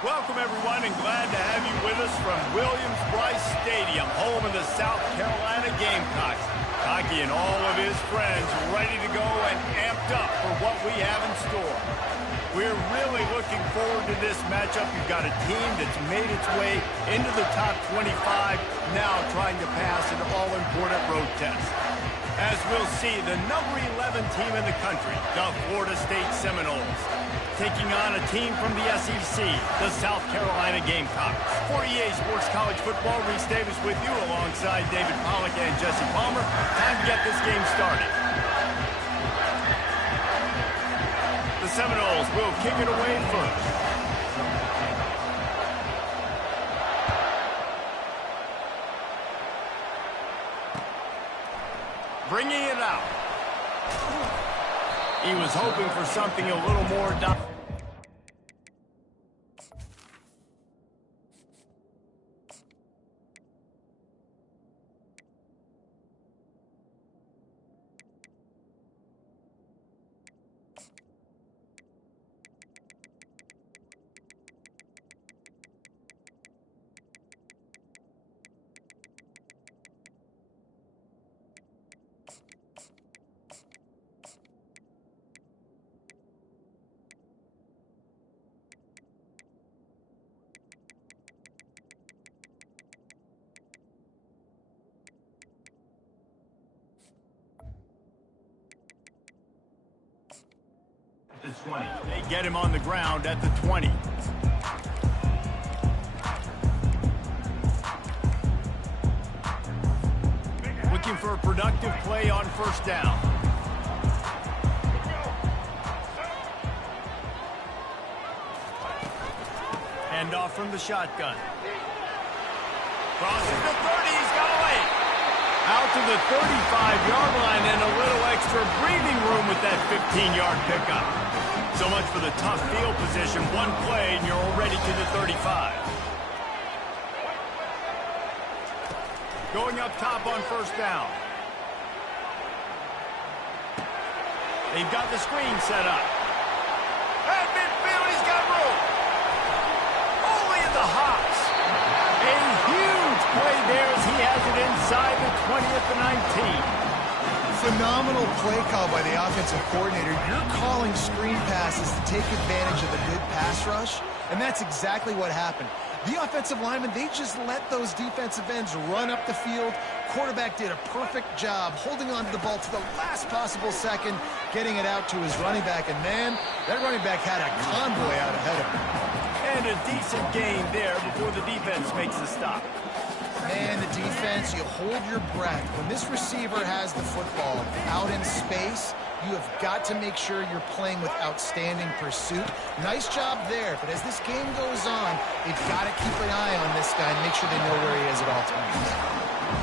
Welcome, everyone, and glad to have you with us from Williams-Brice Stadium, home of the South Carolina Gamecocks. Hockey and all of his friends ready to go and amped up for what we have in store. We're really looking forward to this matchup. You've got a team that's made its way into the top 25, now trying to pass an all-important road test. As we'll see, the number 11 team in the country, the Florida State Seminoles, taking on a team from the SEC, the South Carolina Gamecocks. For EA Sports College Football, Reese Davis with you alongside David Pollack and Jesse Palmer. Time to get this game started. The Seminoles will kick it away first. Bringing it out. He was hoping for something a little more dominant. The 20. They get him on the ground at the 20. Looking for a productive play on first down. Hand off from the shotgun. Crosses the 30. He's got away. Out to the 35-yard line and a little extra breathing room with that 15-yard pickup. So much for the tough field position. One play and you're already to the 35. Going up top on first down. They've got the screen set up. At midfield, he's got room. Only in the hops. A huge play there as he has it inside the 20 at the 19. Phenomenal play call by the offensive coordinator. You're calling screen passes to take advantage of the good pass rush, and that's exactly what happened. The offensive linemen, they just let those defensive ends run up the field. Quarterback did a perfect job holding on to the ball to the last possible second, getting it out to his running back, and man, that running back had a convoy out ahead of him. And a decent gain there before the defense makes the stop. Man, the defense, you hold your breath. When this receiver has the football out in space, you have got to make sure you're playing with outstanding pursuit. Nice job there, but as this game goes on, they've got to keep an eye on this guy and make sure they know where he is at all times.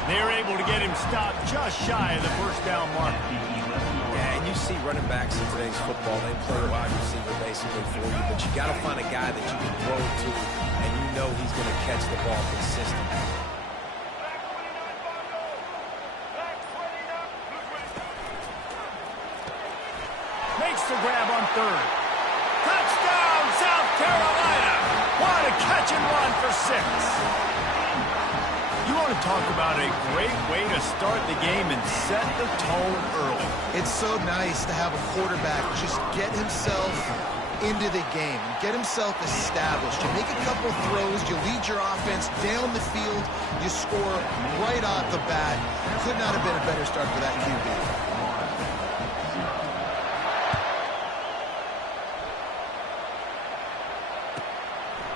They're able to get him stopped just shy of the first down mark. Yeah, and you see running backs in today's football, they play a wide receiver basically for you, but you got to find a guy that you can throw to, and you know he's going to catch the ball consistently. Makes the grab on third. Touchdown, South Carolina! What a catch and run for 6. You want to talk about a great way to start the game and set the tone early. It's so nice to have a quarterback just get himself into the game and get himself established. You make a couple throws, you lead your offense down the field, you score right off the bat. Could not have been a better start for that QB.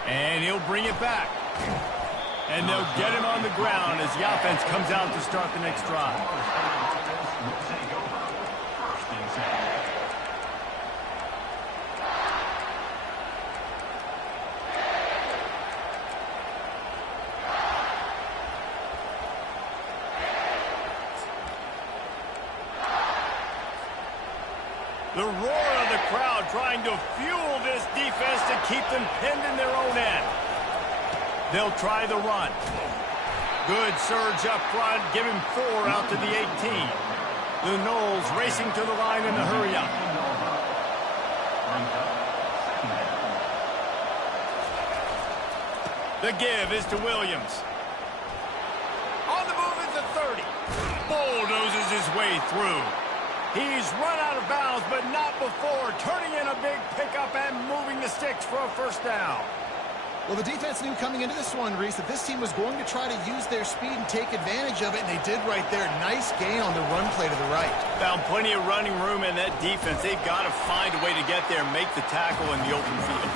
And he'll bring it back. And they'll get him on the ground as the offense comes out to start the next drive. The roar of the crowd trying to fuel this defense to keep them pinned in their own end. They'll try the run. Good surge up front. Give him 4 out to the 18. The Noles racing to the line in a hurry up. The give is to Williams. On the move is the 30. Bulldozes his way through. He's run out of bounds, but not before turning in a big pickup and moving the sticks for a first down. Well, the defense knew coming into this one, Reese, that this team was going to try to use their speed and take advantage of it, and they did right there. Nice gain on the run play to the right. Found plenty of running room in that defense. They've got to find a way to get there and make the tackle in the open field.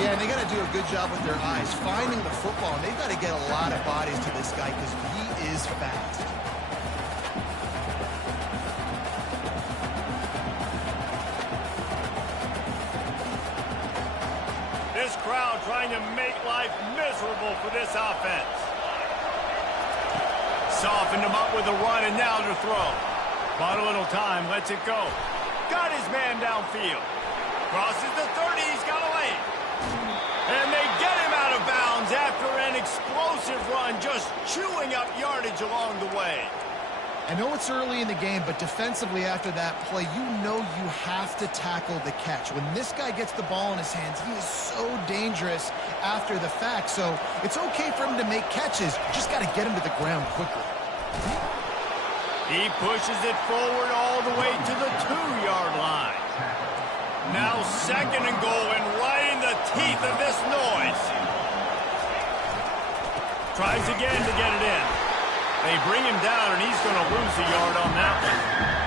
Yeah, and they got to do a good job with their eyes, finding the football, and they've got to get a lot of bodies to this guy because he is fast. This crowd trying to make life miserable for this offense. Softened him up with a run, and now to throw. Bought a little time, lets it go. Got his man downfield. Crosses the 30, he's got a lane. And they get him out of bounds after an explosive run, just chewing up yardage along the way. I know it's early in the game, but defensively after that play, you know you have to tackle the catch. When this guy gets the ball in his hands, he is so dangerous after the fact. So it's okay for him to make catches. You just got to get him to the ground quickly. He pushes it forward all the way to the 2-yard line. Now second and goal, and right in the teeth of this noise. Tries again to get it in. They bring him down, and he's going to lose a yard on that one.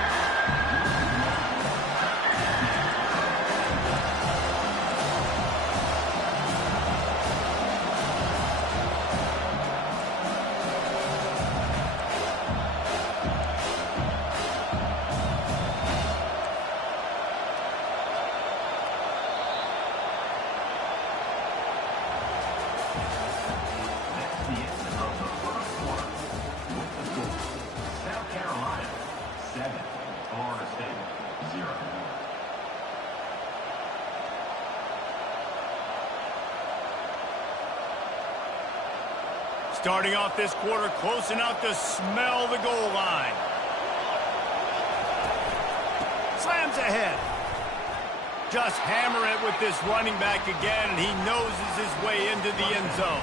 Starting off this quarter close enough to smell the goal line. Slams ahead. Just hammer it with this running back again, and he noses his way into the end zone.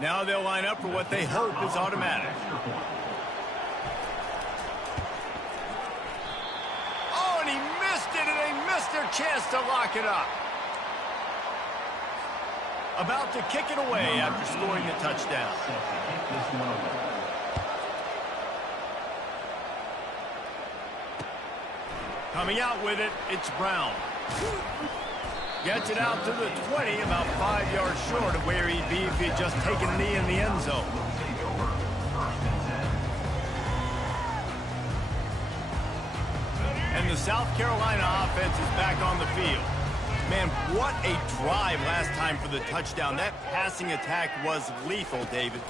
Now they'll line up for what they hope is automatic. Their chance to lock it up. About to kick it away after scoring the touchdown. Coming out with it, it's Brown. Gets it out to the 20, about 5 yards short of where he'd be if he'd just taken a knee in the end zone. And the South Carolina offense is back on the field. Man, what a drive last time for the touchdown. That passing attack was lethal, David.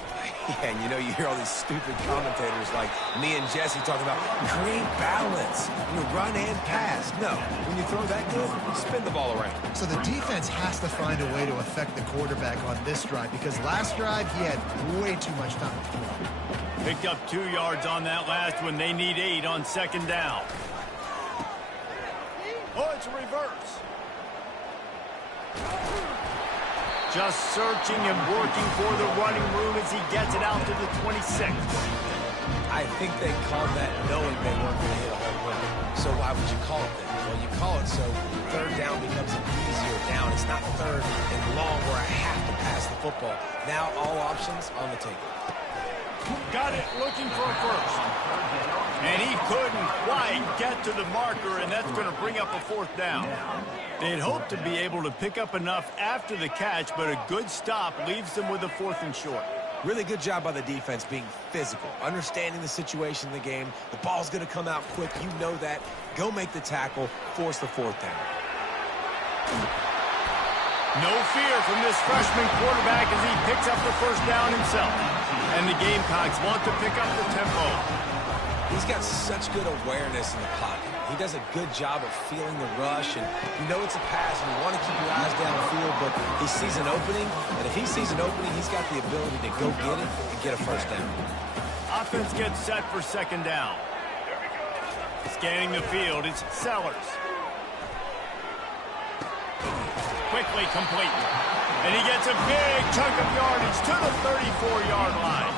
Yeah, and you know, you hear all these stupid commentators like me and Jesse talking about create balance. You run and pass. No, when you throw that good, spin the ball around. So the defense has to find a way to affect the quarterback on this drive because last drive he had way too much time to throw. Picked up 2 yards on that last one. They need 8 on second down. Oh, it's a reverse. Just searching and working for the running room as he gets it out to the 26. I think they called that knowing they weren't going to hit a home run. So why would you call it then? Well, you call it so third down becomes an easier down. It's not third and long where I have to pass the football. Now all options on the table. Got it looking for a first. And he couldn't quite get to the marker, and that's going to bring up a fourth down. They'd hoped to be able to pick up enough after the catch, but a good stop leaves them with a 4th and short. Really good job by the defense being physical, understanding the situation in the game. The ball's going to come out quick. You know that. Go make the tackle, force the 4th down. No fear from this freshman quarterback as he picks up the first down himself. And the Gamecocks want to pick up the tempo. He's got such good awareness in the pocket. He does a good job of feeling the rush, and you know it's a pass, and you want to keep your eyes downfield, but he sees an opening, and if he sees an opening, he's got the ability to go get it and get a first down. Offense gets set for second down. Scanning the field, it's Sellers. Quickly complete. And he gets a big chunk of yardage to the 34-yard line.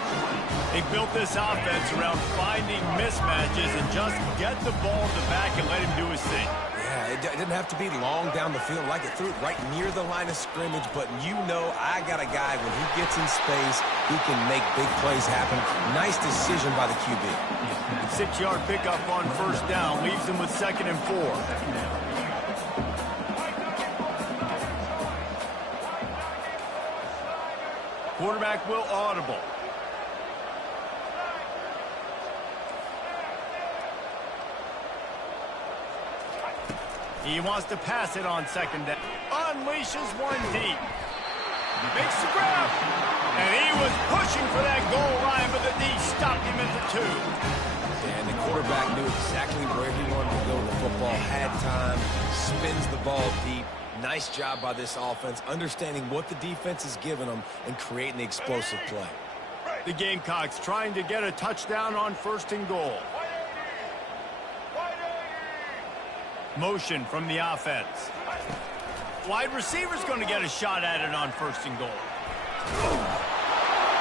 They built this offense around finding mismatches and just get the ball to the back and let him do his thing. Yeah, it didn't have to be long down the field. Like it threw it right near the line of scrimmage, but you know I got a guy, when he gets in space, he can make big plays happen. Nice decision by the QB. 6-yard pickup on first down leaves them with 2nd and 4. Quarterback will audible. He wants to pass it on 2nd down. Unleashes one deep. Makes the grab. And he was pushing for that goal line, but the D stopped him at the 2. And the quarterback knew exactly where he wanted to go. The football had time, spins the ball deep. Nice job by this offense, understanding what the defense is giving them and creating the explosive play. The Gamecocks trying to get a touchdown on 1st and goal. Motion from the offense. Wide receiver's going to get a shot at it on 1st and goal.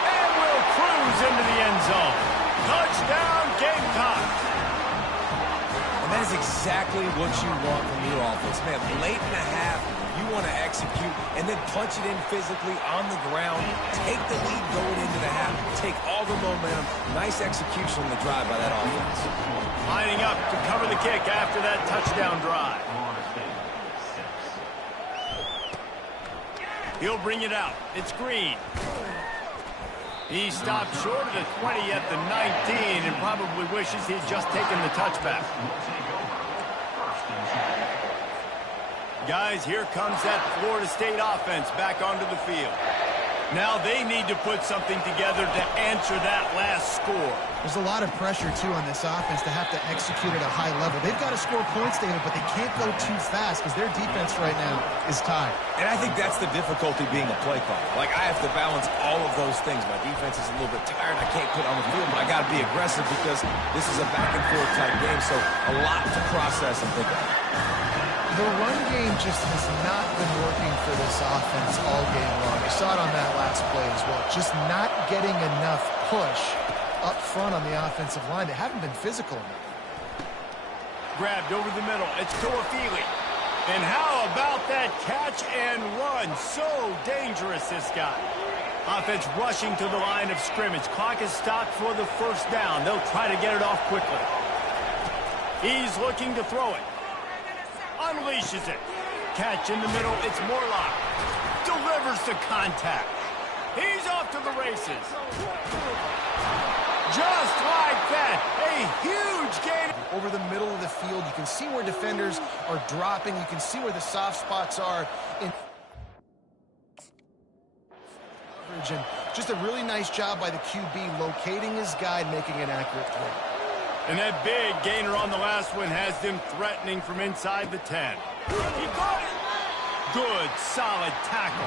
And will cruise into the end zone. Touchdown, Gamecocks. And that is exactly what you want from your offense. Man, late in the half, you want to execute and then punch it in physically on the ground. Take the lead going into the half. Take all the momentum. Nice execution on the drive by that offense. Lining up to cover the kick after that touchdown drive. He'll bring it out. It's Green. He stopped short of the 20 at the 19 and probably wishes he'd just taken the touchback. Guys, here comes that Florida State offense back onto the field. Now they need to put something together to answer that last score. There's a lot of pressure, too, on this offense to have to execute at a high level. They've got to score points, David, but they can't go too fast because their defense right now is tired. And I think that's the difficulty being a play caller. Like, I have to balance all of those things. My defense is a little bit tired. I can't put on the field, but I got to be aggressive because this is a back-and-forth type game, so a lot to process and think about. The run game just has not been working for this offense all game long. I saw it on that last play as well. Just not getting enough push up front on the offensive line. They haven't been physical enough. Grabbed over the middle. It's Toafili. And how about that catch and run? So dangerous, this guy. Offense rushing to the line of scrimmage. Clock is stopped for the 1st down. They'll try to get it off quickly. He's looking to throw it. Unleashes it. Catch in the middle. It's Morlock. Delivers the contact. He's off to the races. Just like that. A huge gain. Over the middle of the field, you can see where defenders are dropping. You can see where the soft spots are. And just a really nice job by the QB locating his guy and making an accurate throw. And that big gainer on the last one has them threatening from inside the 10. He got it. Good, solid tackle.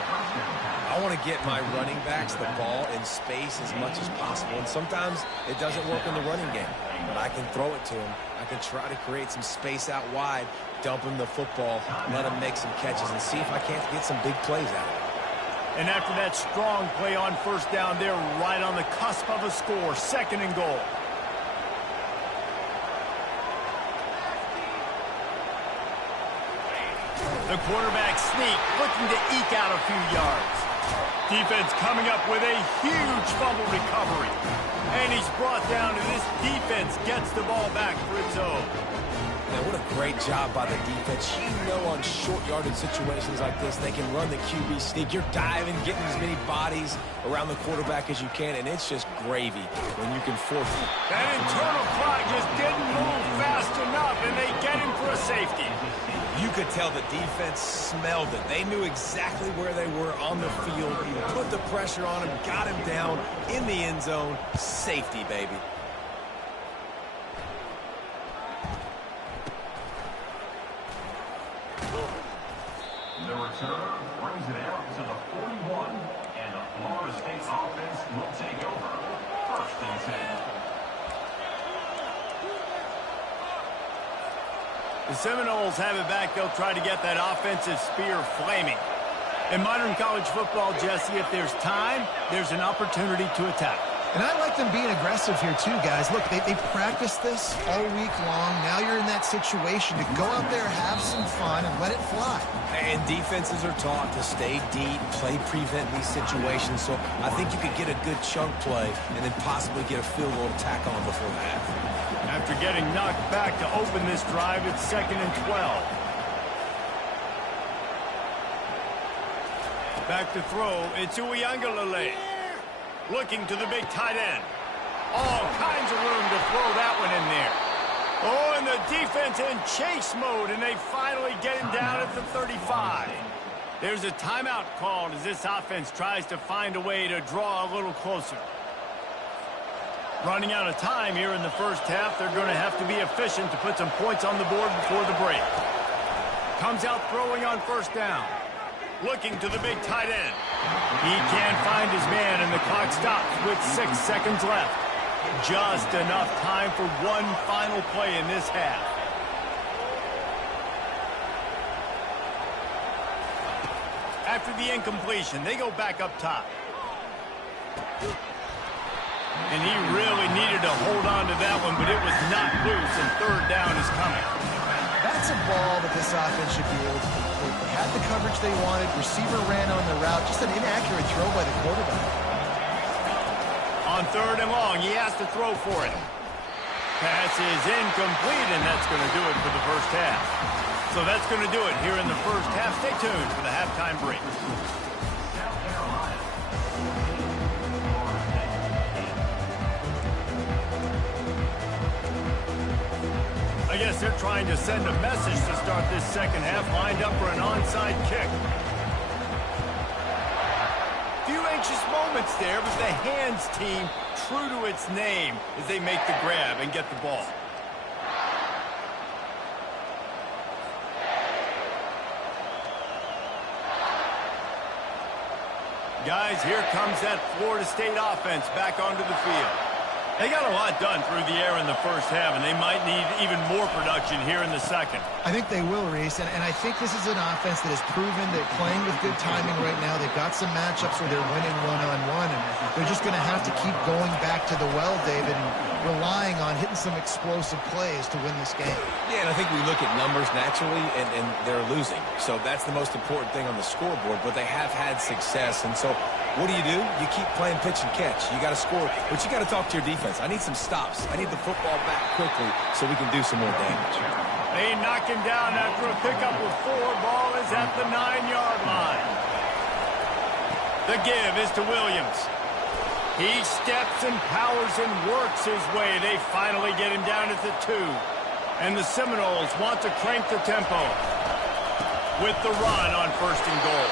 I want to get my running backs the ball in space as much as possible, and sometimes it doesn't work in the running game, but I can throw it to him. I can try to create some space out wide, dump him the football, let him make some catches, and see if I can't get some big plays out of it. And after that strong play on 1st down, they're right on the cusp of a score. 2nd and goal. The quarterback sneak, looking to eke out a few yards. Defense coming up with a huge fumble recovery. And he's brought down, and this defense gets the ball back for its own. Man, what a great job by the defense. You know, on short yardage situations like this, they can run the QB sneak. You're diving, getting as many bodies around the quarterback as you can, and it's just gravy when you can force it. That internal clock just didn't move fast enough, and they get him for a safety. You could tell the defense smelled it. They knew exactly where they were on the field. Put the pressure on him, got him down in the end zone. Safety, baby. The return brings it out to the 41, and the Florida State offense will take over. 1st and 10. The Seminoles have it back. They'll try to get that offensive spear flaming. In modern college football, Jesse, if there's time, there's an opportunity to attack. And I like them being aggressive here too, guys. Look, they practiced this all week long. Now you're in that situation to go out there, have some fun, and let it fly. And defenses are taught to stay deep, play prevent in these situations. So I think you could get a good chunk play and then possibly get a field goal to tack on before the half. After getting knocked back to open this drive, it's 2nd and 12. Back to throw, it's Uiagalelei. Looking to the big tight end. All kinds of room to throw that one in there. Oh, and the defense in chase mode, and they finally get him down at the 35. There's a timeout called as this offense tries to find a way to draw a little closer. Running out of time here in the first half, they're going to have to be efficient to put some points on the board before the break. Comes out throwing on first down. Looking to the big tight end. He can't find his man, and the clock stops with 6 seconds left. Just enough time for one final play in this half. After the incompletion, they go back up top. And he really needed to hold on to that one, but it was not loose, and third down is coming. That's a ball that this offense should be able to complete. They had the coverage they wanted. Receiver ran on the route. Just an inaccurate throw by the quarterback. On 3rd and long, he has to throw for it. Pass is incomplete, and that's going to do it for the first half. So that's going to do it here in the first half. Stay tuned for the halftime break. I guess they're trying to send a message to start this second half, lined up for an onside kick. Few anxious moments there, but the hands team true to its name as they make the grab and get the ball. Guys, here comes that Florida State offense back onto the field. They got a lot done through the air in the first half, and they might need even more production here in the second. I think they will, Reese, and I think this is an offense that has proven they're playing with good timing right now. They've got some matchups where they're winning one-on-one, and they're just going to have to keep going back to the well, David, and relying on hitting some explosive plays to win this game. Yeah, and I think we look at numbers naturally, and they're losing. So that's the most important thing on the scoreboard, but they have had success, and so what do? You keep playing pitch and catch. You got to score, but you got to talk to your defense. I need some stops. I need the football back quickly so we can do some more damage. They knock him down after a pickup with 4. Ball is at the 9-yard line. The give is to Williams. He steps and powers and works his way. They finally get him down at the 2. And the Seminoles want to crank the tempo with the run on 1st and goal.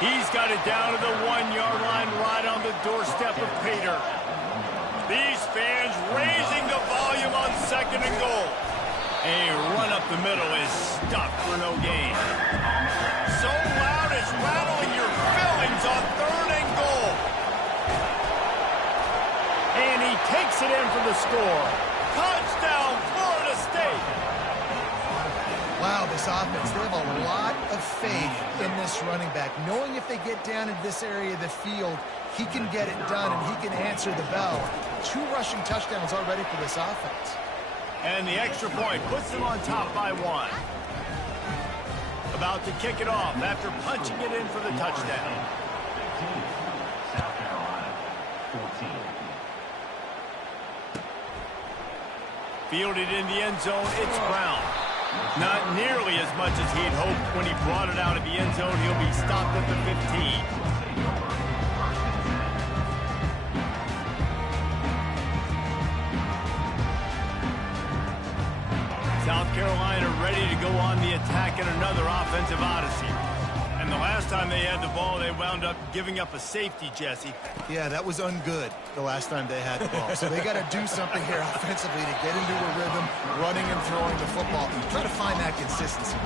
He's got it down to the 1-yard line right on the doorstep of Pater. These fans raising the volume on 2nd and goal. A run up the middle is stuffed for no gain. So loud it's rattling your fillings on 3rd and goal. And he takes it in for the score. Touchdown, Florida State. Wow, this offense, they have a lot of faith in this running back, knowing if they get down in this area of the field, he can get it done and he can answer the bell. 2 rushing touchdowns already for this offense. And the extra point puts them on top by 1. About to kick it off after punching it in for the touchdown. South Carolina, 14. Fielded in the end zone, it's Brown. Not nearly as much as he'd hoped when he brought it out of the end zone. He'll be stopped at the 15. South Carolina ready to go on the attack in another offensive odyssey. And the last time they had the ball, they wound up giving up a safety, Jesse. Yeah, that was ungood the last time they had the ball. So they got to do something here offensively to get into a rhythm, running and throwing the football. Try to find that consistency.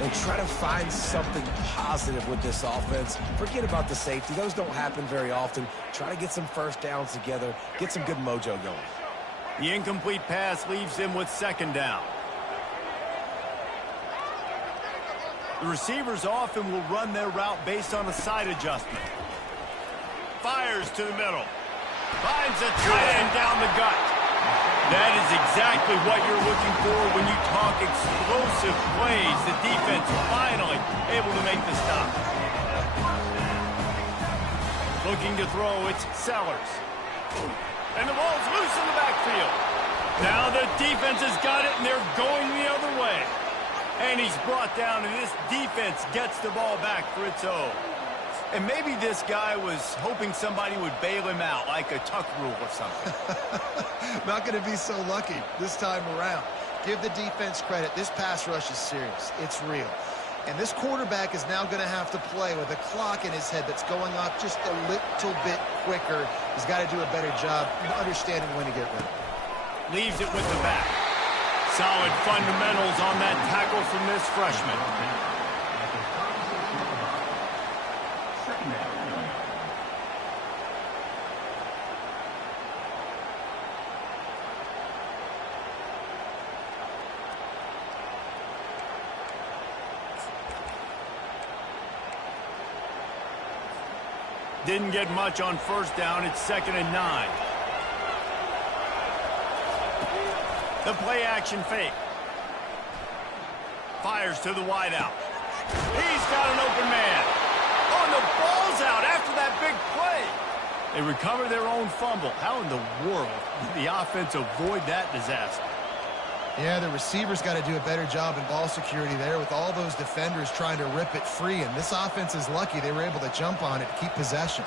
And try to find something positive with this offense. Forget about the safety. Those don't happen very often. Try to get some first downs together. Get some good mojo going. The incomplete pass leaves him with 2nd down. The receivers often will run their route based on a side adjustment. Fires to the middle. Finds a tight end down the gut. That is exactly what you're looking for when you talk explosive plays. The defense finally able to make the stop. Looking to throw, it's Sellers. And the ball's loose in the backfield. Now the defense has got it, and they're going the other way. And he's brought down, and this defense gets the ball back for its own. And maybe this guy was hoping somebody would bail him out, like a tuck rule or something. Not going to be so lucky this time around. Give the defense credit. This pass rush is serious. It's real. And this quarterback is now going to have to play with a clock in his head that's going off just a little bit quicker. He's got to do a better job understanding when to get rid of it. Leaves it with the back. Solid fundamentals on that tackle from this freshman. Didn't get much on first down. It's 2nd and 9. The play action fake. Fires to the wideout. He's got an open man. Oh, and the ball's out after that big play. They recover their own fumble. How in the world did the offense avoid that disaster? Yeah, the receivers got to do a better job in ball security there with all those defenders trying to rip it free. And this offense is lucky they were able to jump on it to keep possession.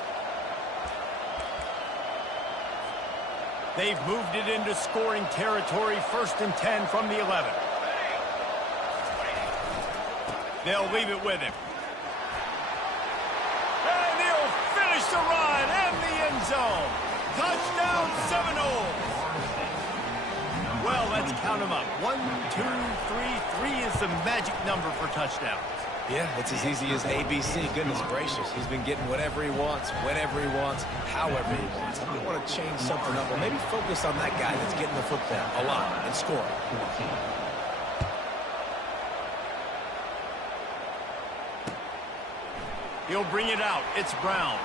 They've moved it into scoring territory, 1st and 10 from the 11. They'll leave it with him. And he'll finish the run and the end zone. Touchdown, Seminoles. Well, let's count them up. 1, 2, 3. 3 is the magic number for touchdowns. Yeah, it's as easy as ABC. Goodness gracious. He's been getting whatever he wants, whenever he wants, however he wants. I don't want to change something up, or maybe focus on that guy that's getting the football a lot and scoring. He'll bring it out. It's Brown.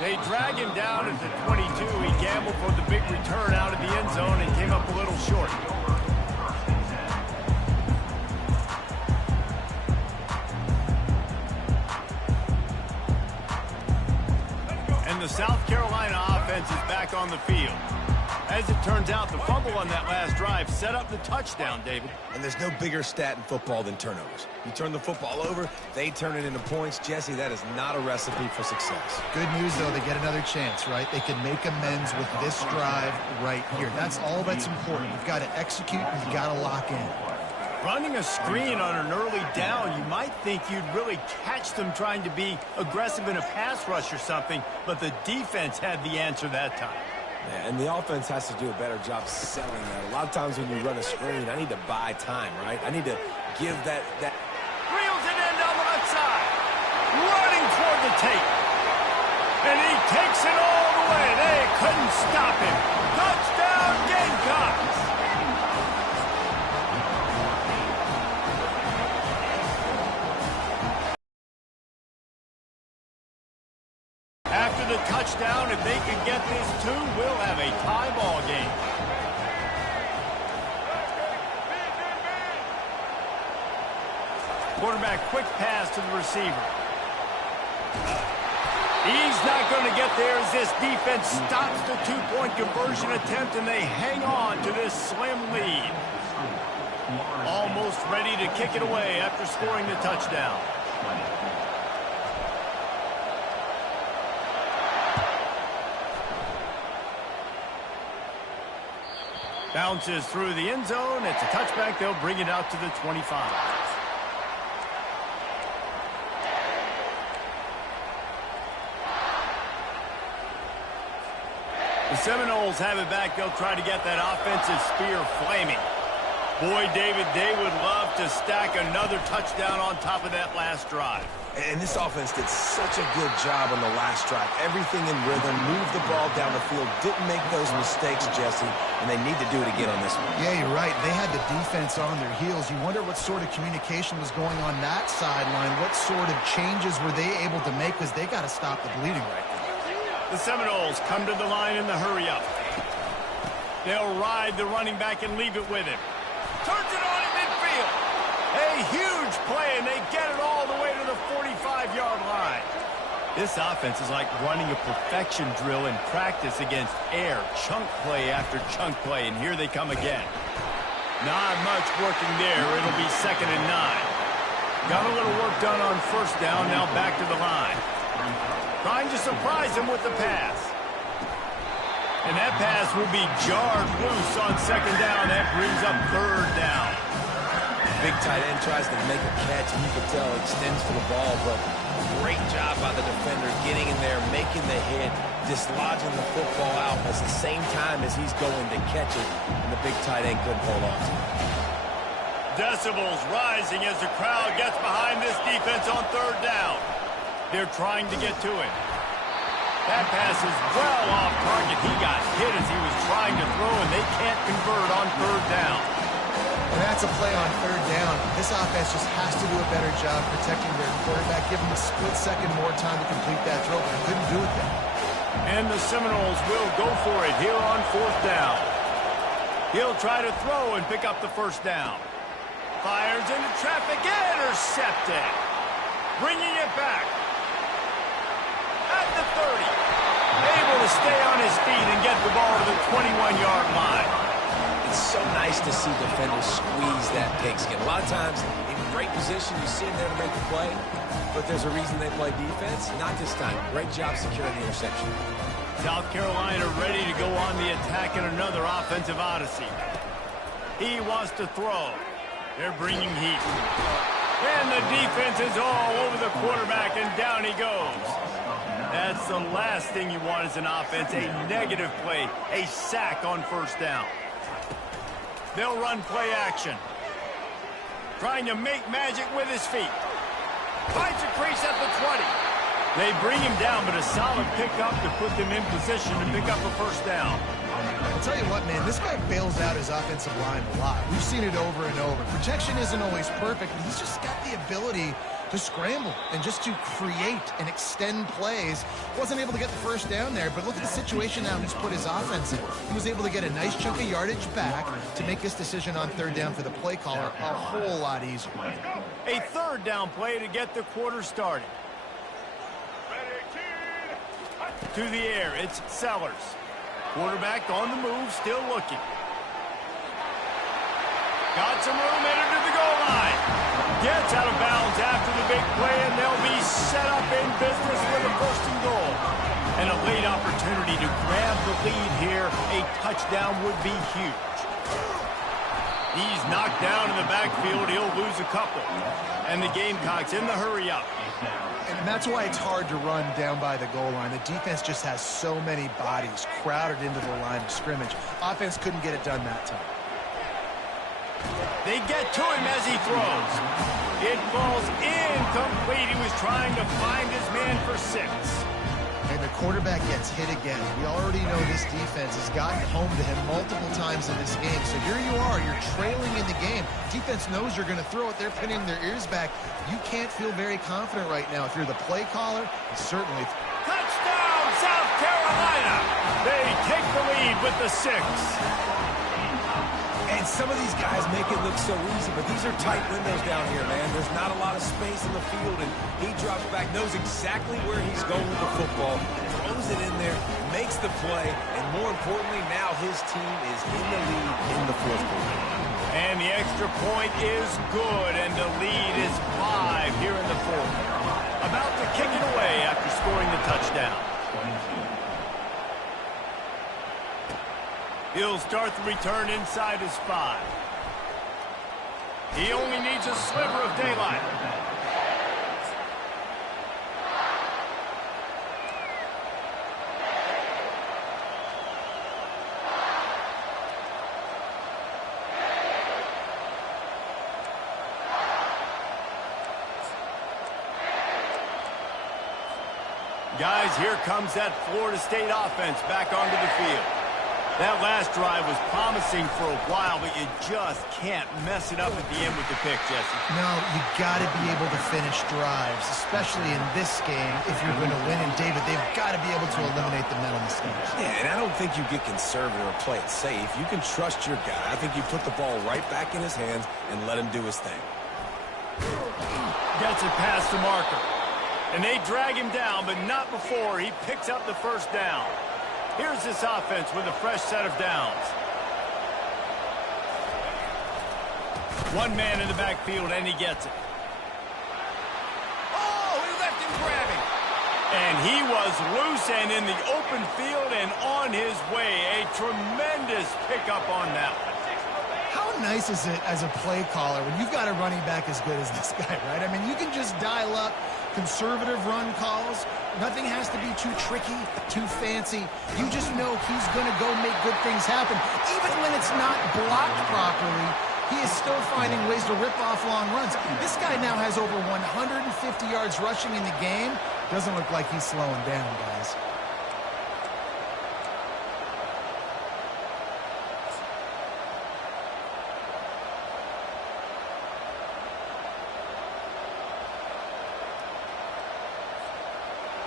They drag him down at the 22. He gambled for the big return out of the end zone and came up a little short. And the South Carolina offense is back on the field. As it turns out, the fumble on that last drive set up the touchdown, David. And there's no bigger stat in football than turnovers. You turn the football over, they turn it into points. Jesse, that is not a recipe for success. Good news, though, they get another chance, right? They can make amends with this drive right here. That's all that's important. You've got to execute, and you've got to lock in. Running a screen on an early down, you might think you'd really catch them trying to be aggressive in a pass rush or something, but the defense had the answer that time. Yeah, and the offense has to do a better job selling that. A lot of times when you run a screen, I need to buy time, right? I need to give that... Reels it in down the left side. Running toward the tape. And he takes it all the way. They couldn't stop him. Touchdown, Gamecocks. After the touchdown, if they can get this too, we'll have a tie ball game. Quarterback, quick pass to the receiver. He's not going to get there as this defense stops the two-point conversion attempt, and they hang on to this slim lead. Almost ready to kick it away after scoring the touchdown. Bounces through the end zone. It's a touchback. They'll bring it out to the 25. The Seminoles have it back. They'll try to get that offensive spear flaming. Boy, David, they would love enough to stack another touchdown on top of that last drive. And this offense did such a good job on the last drive. Everything in rhythm, moved the ball down the field, didn't make those mistakes, Jesse, and they need to do it again on this one. Yeah, you're right. They had the defense on their heels. You wonder what sort of communication was going on that sideline. What sort of changes were they able to make, because they got to stop the bleeding right now. The Seminoles come to the line in the hurry-up. They'll ride the running back and leave it with him. Turns it on in midfield. A huge play, and they get it all the way to the 45-yard line. This offense is like running a perfection drill in practice against air. Chunk play after chunk play, and here they come again. Not much working there. It'll be 2nd and 9. Got a little work done on first down, now back to the line. Trying to surprise him with the pass. And that pass will be jarred loose on 2nd down. That brings up 3rd down. Big tight end tries to make a catch, and you can tell extends for the ball, but great job by the defender getting in there, making the hit, dislodging the football out at the same time as he's going to catch it, and the big tight end couldn't hold on to it. Decibels rising as the crowd gets behind this defense on 3rd down. They're trying to get to it. That pass is well off target. He got hit as he was trying to throw, and they can't convert on 3rd down. And that's a play on 3rd down. This offense just has to do a better job protecting their quarterback, give him a split second more time to complete that throw, but they couldn't do it then. And the Seminoles will go for it here on 4th down. He'll try to throw and pick up the 1st down. Fires into traffic, intercepted. Bringing it back. At the 30. Able to stay on his feet and get the ball to the 21-yard line. It's so nice to see defenders squeeze that pigskin. A lot of times, in great position, you see them there to make the play, but there's a reason they play defense. Not this time. Great job securing the interception. South Carolina ready to go on the attack in another offensive odyssey. He wants to throw. They're bringing heat. And the defense is all over the quarterback, and down he goes. That's the last thing you want as an offense, a negative play, a sack on 1st down. They'll run play action. Trying to make magic with his feet. Finds a crease at the 20. They bring him down, but a solid pickup to put them in position to pick up a 1st down. I'll tell you what, man, this guy bails out his offensive line a lot. We've seen it over and over. Protection isn't always perfect, but he's just got the ability to scramble and just to create and extend plays. Wasn't able to get the 1st down there, but look at the situation now he's put his offense in. He was able to get a nice chunk of yardage back to make this decision on 3rd down for the play caller a whole lot easier. A 3rd down play to get the quarter started. To the air, it's Sellers. Quarterback on the move, still looking. Got some room, headed to the goal line. Gets out of bounds after the big play, and they'll be set up in business with a 1st and goal. And a late opportunity to grab the lead here. A touchdown would be huge. He's knocked down in the backfield. He'll lose a couple. And the Gamecocks in the hurry-up. And that's why it's hard to run down by the goal line. The defense just has so many bodies crowded into the line of scrimmage. Offense couldn't get it done that time. They get to him as he throws. It falls incomplete. He was trying to find his man for 6. And the quarterback gets hit again. We already know this defense has gotten home to him multiple times in this game. So here you are, you're trailing in the game. Defense knows you're going to throw it. They're pinning their ears back. You can't feel very confident right now. If you're the play caller, certainly. Touchdown, South Carolina! They take the lead with the 6. And some of these guys make it look so easy, but these are tight windows down here, man. There's not a lot of space in the field, and he drops back, knows exactly where he's going with the football, throws it in there, makes the play, and more importantly, now his team is in the lead in the 4th quarter. And the extra point is good, and the lead is 5 here in the 4th. About to kick it away after scoring the touchdown. He'll start the return inside his 5. He only needs a sliver of daylight. Guys, here comes that Florida State offense back onto the field. That last drive was promising for a while, but you just can't mess it up at the end with the pick, Jesse. No, you got to be able to finish drives, especially in this game if you're going to win. And, David, they've got to be able to eliminate the mental mistakes. Yeah, and I don't think you get conservative or play it safe. You can trust your guy. I think you put the ball right back in his hands and let him do his thing. Gets it past the marker. And they drag him down, but not before he picks up the first down. Here's this offense with a fresh set of downs. One man in the backfield, and he gets it. Oh, he left him grabbing. And he was loose and in the open field and on his way. A tremendous pickup on that one. How nice is it as a play caller when you've got a running back as good as this guy, right? I mean, you can just dial up conservative run calls. Nothing has to be too tricky, too fancy. You just know he's going to go make good things happen. Even when it's not blocked properly, he is still finding ways to rip off long runs. This guy now has over 150 yards rushing in the game. Doesn't look like he's slowing down, guys.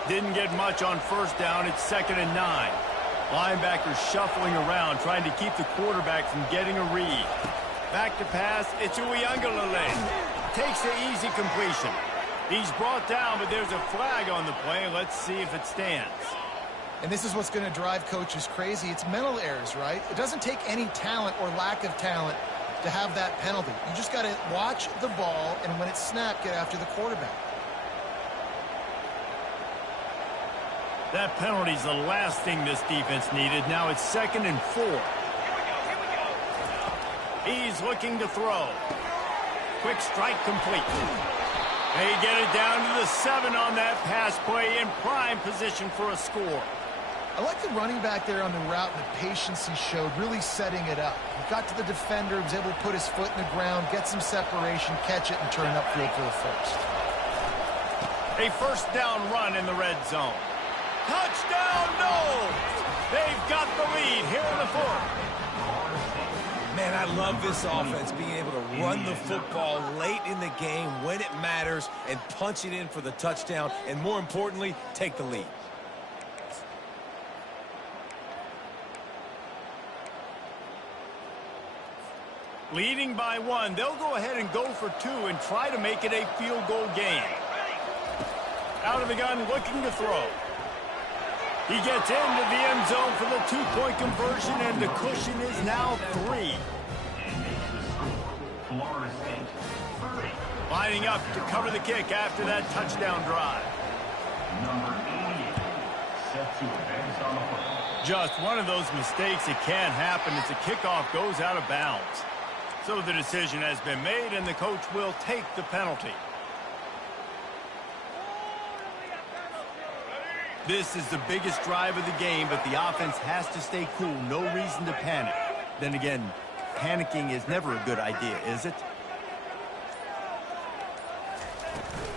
Didn't get much on first down. It's 2nd and 9. Linebackers shuffling around, trying to keep the quarterback from getting a read. Back to pass. It's Uiagalelei. Takes the easy completion. He's brought down, but there's a flag on the play. Let's see if it stands. And this is what's going to drive coaches crazy. It's mental errors, right? It doesn't take any talent or lack of talent to have that penalty. You just got to watch the ball, and when it's snapped, get after the quarterback. That penalty's the last thing this defense needed. Now it's 2nd and 4. He's looking to throw. Quick strike complete. They get it down to the 7 on that pass play in prime position for a score. I like the running back there on the route and the patience he showed, really setting it up. He got to the defender, was able to put his foot in the ground, get some separation, catch it, and turn upfield for the first. A first down run in the red zone. Touchdown, no! They've got the lead here in the 4th. Man, I love this offense being able to run the football late in the game when it matters and punch it in for the touchdown and, more importantly, take the lead. Leading by 1, they'll go ahead and go for 2 and try to make it a field goal game. Out of the gun, looking to throw. He gets into the end zone for the 2-point conversion, and the cushion is now 3. Lining up to cover the kick after that touchdown drive. Number 88, set to advance on the football. Just one of those mistakes that can happen as the kickoff goes out of bounds. So the decision has been made, and the coach will take the penalty. This is the biggest drive of the game, but the offense has to stay cool. No reason to panic. Then again, panicking is never a good idea, is it?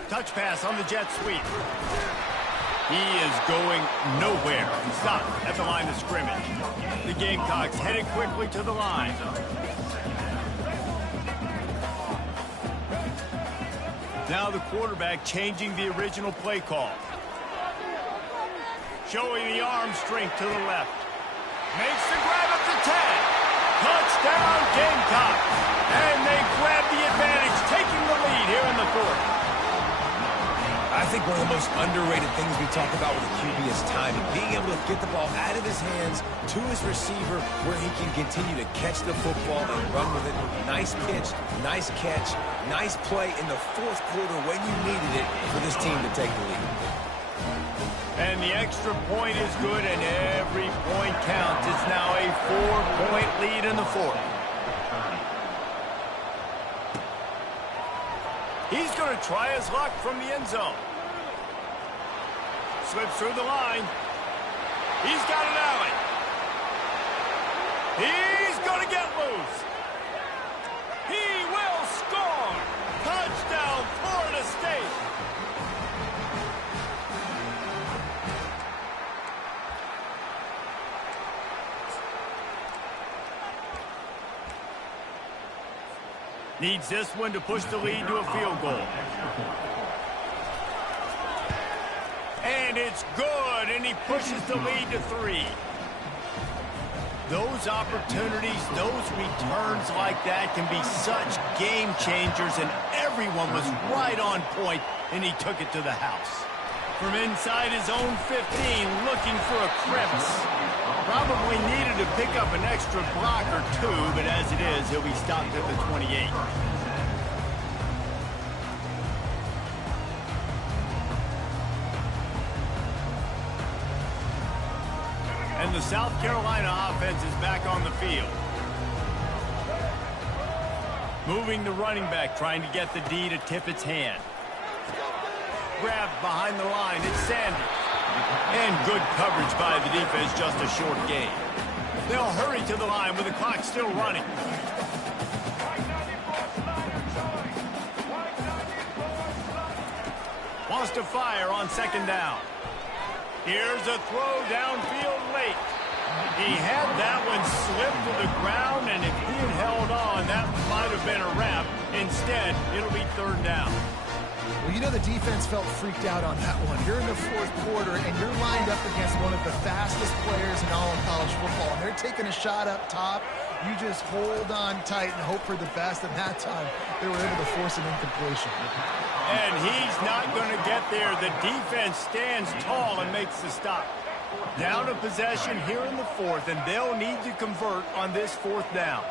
Touch pass on the jet sweep. He is going nowhere. Stop at the line of scrimmage. The Gamecocks headed quickly to the line. Now the quarterback changing the original play call. Showing the arm strength to the left. Makes the grab at the 10. Touchdown, Gamecocks. And they grab the advantage, taking the lead here in the 4th. I think one of the most underrated things we talk about with a QB is timing. Being able to get the ball out of his hands to his receiver where he can continue to catch the football and run with it. Nice pitch, nice catch, nice play in the 4th quarter when you needed it for this team to take the lead. And the extra point is good, and every point counts. It's now a 4-point lead in the 4th. He's going to try his luck from the end zone. Slips through the line. He's got an alley. He's going to get loose. He will score. Touchdown, Florida State. Needs this one to push the lead to a field goal. And it's good, and he pushes the lead to 3. Those opportunities, those returns like that can be such game changers, and everyone was right on point, and he took it to the house. From inside his own 15, looking for a crevice. Probably needed to pick up an extra block or 2, but as it is, he'll be stopped at the 28. And the South Carolina offense is back on the field. Moving the running back, trying to get the D to tip its hand. Grabbed behind the line, it's Sanders. And good coverage by the defense, just a short gain. They'll hurry to the line with the clock still running. Wants to fire on 2nd down. Here's a throw downfield late. He had that one slip to the ground, and if he had held on, that might have been a wrap. Instead, it'll be 3rd down. Well, you know the defense felt freaked out on that one. You're in the 4th quarter, and you're lined up against one of the fastest players in all of college football, and they're taking a shot up top. You just hold on tight and hope for the best, and that time they were able to force an incompletion. And he's not going to get there. The defense stands tall and makes the stop. Down a possession here in the 4th, and they'll need to convert on this 4th down.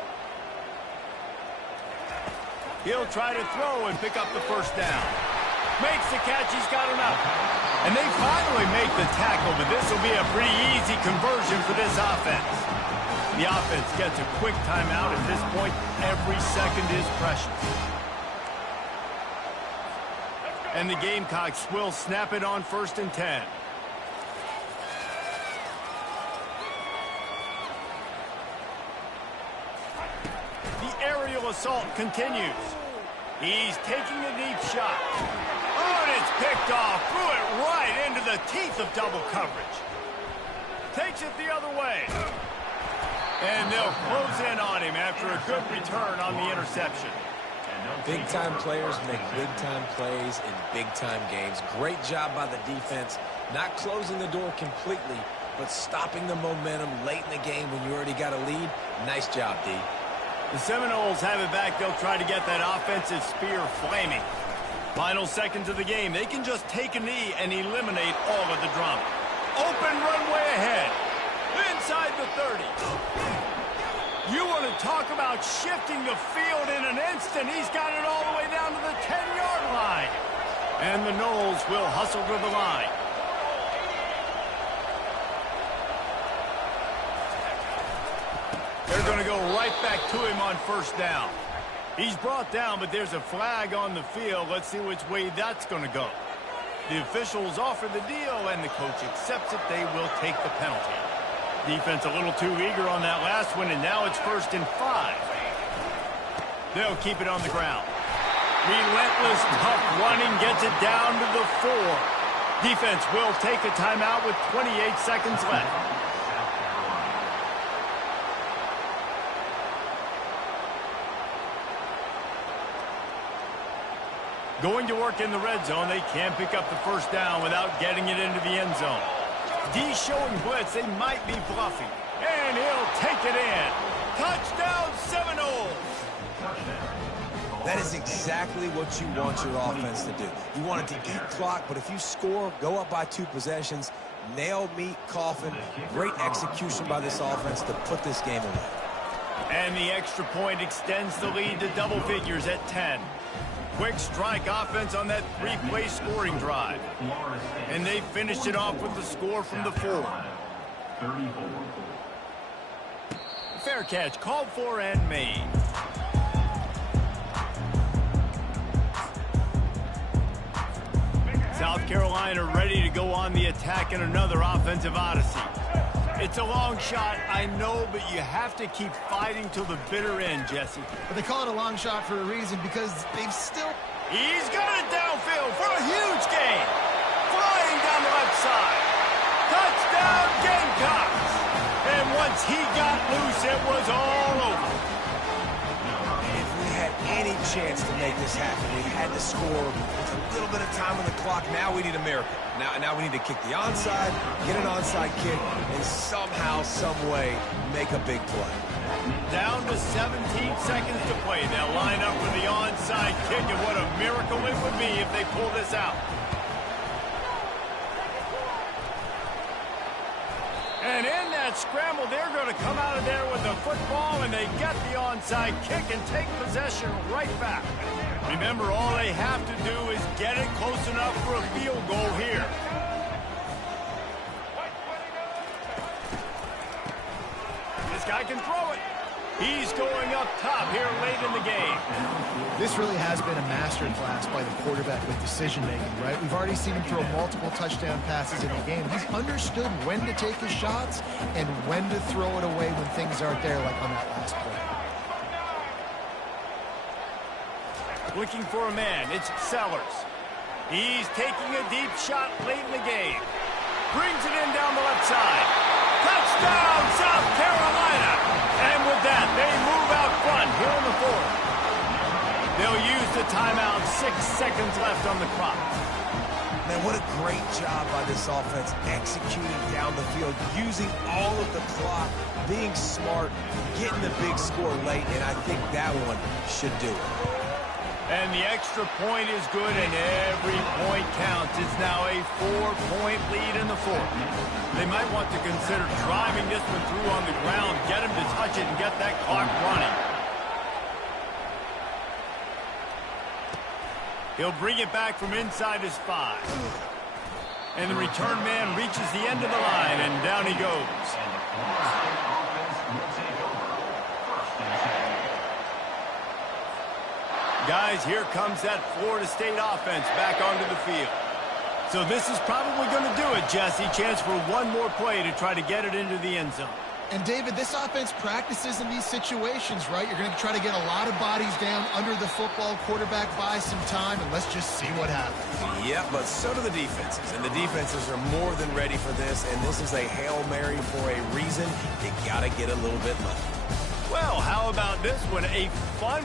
He'll try to throw and pick up the 1st down. Makes the catch, he's got enough. And they finally make the tackle, but this will be a pretty easy conversion for this offense. The offense gets a quick timeout at this point. Every second is precious. And the Gamecocks will snap it on 1st and 10. The aerial assault continues. He's taking a deep shot. Oh, and it's picked off. Threw it right into the teeth of double coverage. Takes it the other way. And they'll close in on him after a good return on the interception. Big-time players make big-time plays in big-time games. Great job by the defense, not closing the door completely, but stopping the momentum late in the game when you already got a lead. Nice job, D. The Seminoles have it back. They'll try to get that offensive spear flaming. Final seconds of the game. They can just take a knee and eliminate all of the drama. Open runway ahead. Inside the 30. You want to talk about shifting the field in an instant. He's got it all the way down to the 10-yard line. And the Noles will hustle to the line. They're going to go right back to him on 1st down. He's brought down, but there's a flag on the field. Let's see which way that's going to go. The officials offer the deal, and the coach accepts it. They will take the penalty. Defense a little too eager on that last one, and now it's 1st and 5. They'll keep it on the ground. Relentless, tough running gets it down to the 4. Defense will take a timeout with 28 seconds left. Going to work in the red zone. They can't pick up the 1st down without getting it into the end zone. D showing blitz. They might be bluffing. And he'll take it in. Touchdown Seminoles! That is exactly what you want your offense to do. You want it to eat clock, but if you score, go up by 2 possessions, nail, meet, coffin. Great execution by this offense to put this game away. And the extra point extends the lead to double figures at 10. Quick strike offense on that 3-play scoring drive. And they finished it off with the score from the 4. Fair catch called for and made. South Carolina ready to go on the attack in another offensive odyssey. It's a long shot, I know, but you have to keep fighting till the bitter end, Jesse. But they call it a long shot for a reason, because they've still... He's got it downfield for a huge gain. Flying down the left side. Touchdown, Gamecocks. And once he got loose, it was all over. If we had any any chance to make this happen. We had to score with a little bit of time on the clock. Now we need a miracle. Now we need to kick the onside, get an onside kick, and somehow, some way, make a big play. Down to 17 seconds to play. They'll line up for the onside kick, and what a miracle it would be if they pull this out. And in that scramble, they're going to come out of there with the football, and they get the onside kick and take possession right back. Remember, all they have to do is get it close enough for a field goal here. This guy can throw it. He's going up top here late in the game. This really has been a masterclass by the quarterback with decision-making, right? We've already seen him throw multiple touchdown passes in the game. He's understood when to take his shots and when to throw it away when things aren't there, like on that last play. Looking for a man, it's Sellers. He's taking a deep shot late in the game. Brings it in down the left side. Touchdown, South Carolina! And with that, they move out front here in the fourth. They'll use the timeout, 6 seconds left on the clock. Man, what a great job by this offense executing down the field, using all of the clock, being smart, getting the big score late, and I think that one should do it. And the extra point is good, and every point counts. It's now a 4-point lead in the fourth. They might want to consider driving this one through on the ground, get him to touch it, and get that clock running. He'll bring it back from inside his 5. And the return man reaches the end of the line, and down he goes. Guys, here comes that Florida State offense back onto the field. So this is probably going to do it, Jesse. Chance for one more play to try to get it into the end zone. And, David, this offense practices in these situations, right? You're going to try to get a lot of bodies down under the football. Quarterback buys some time, and let's just see what happens. Yep, but so do the defenses. And the defenses are more than ready for this, and this is a Hail Mary for a reason. You got to get a little bit lucky. Well, how about this one? A fun